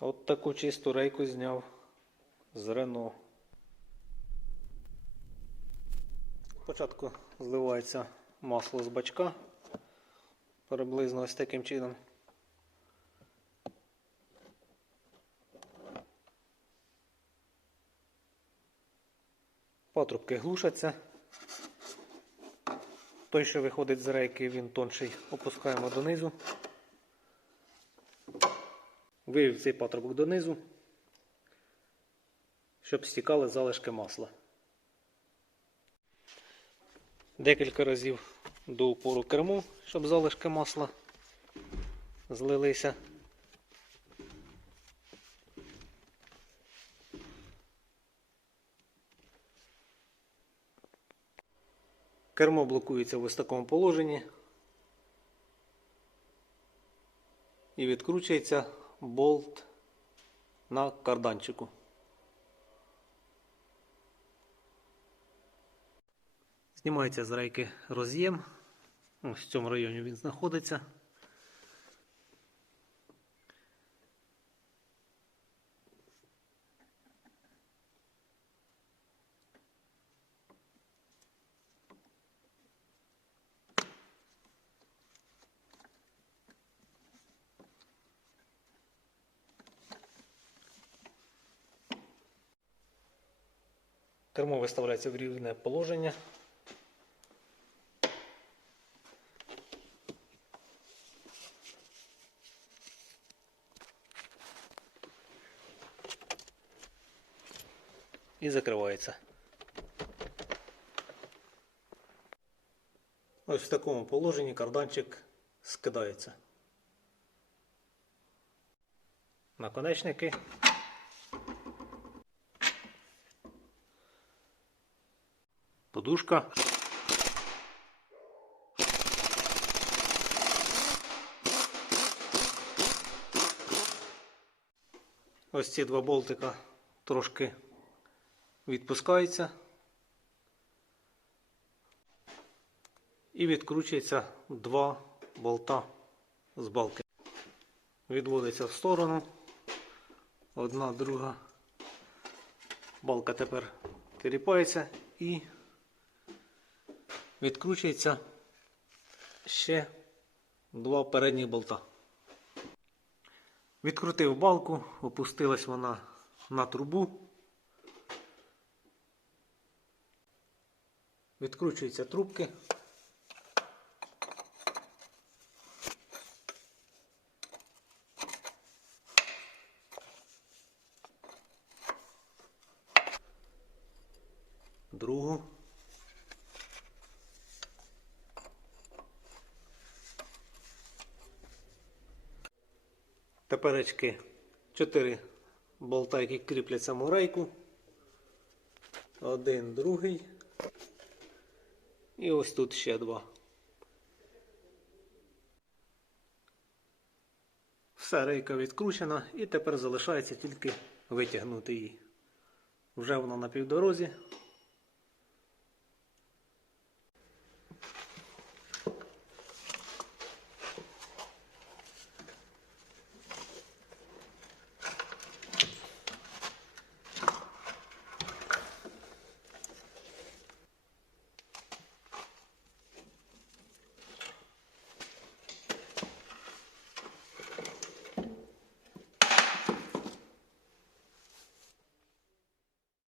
От таку чисту рейку зняв з Рено. Спочатку зливається масло з бачка. Приблизно ось таким чином. Патрубки глушаться. Той, що виходить з рейки, він тонший, опускаємо донизу. Вивів цей патрубок донизу, щоб стікали залишки масла. Декілька разів до упору керму, щоб залишки масла злилися. Кермо блокується в ось такому положенні і відкручується болт на карданчику. Знімається з рейки роз'єм. Ось в цьому районі він знаходиться. Кермо виставляється в рівне положення. І закривається. Ось в такому положенні карданчик скидається. Наконечники. Подушка. Ось ці два болтика трошки відпускаються і відкручується два болта з балки. Відводиться в сторону. Одна, друга. Балка тепер теліпається і відкручується ще два передні болта. Відкрутив балку, опустилась вона на трубу. Відкручуються трубки. Другу. Теперечки 4 болта, які кріпляться в рейку. Один, другий. І ось тут ще два. Все, рейка відкручена і тепер залишається тільки витягнути її. Вже вона на півдорозі.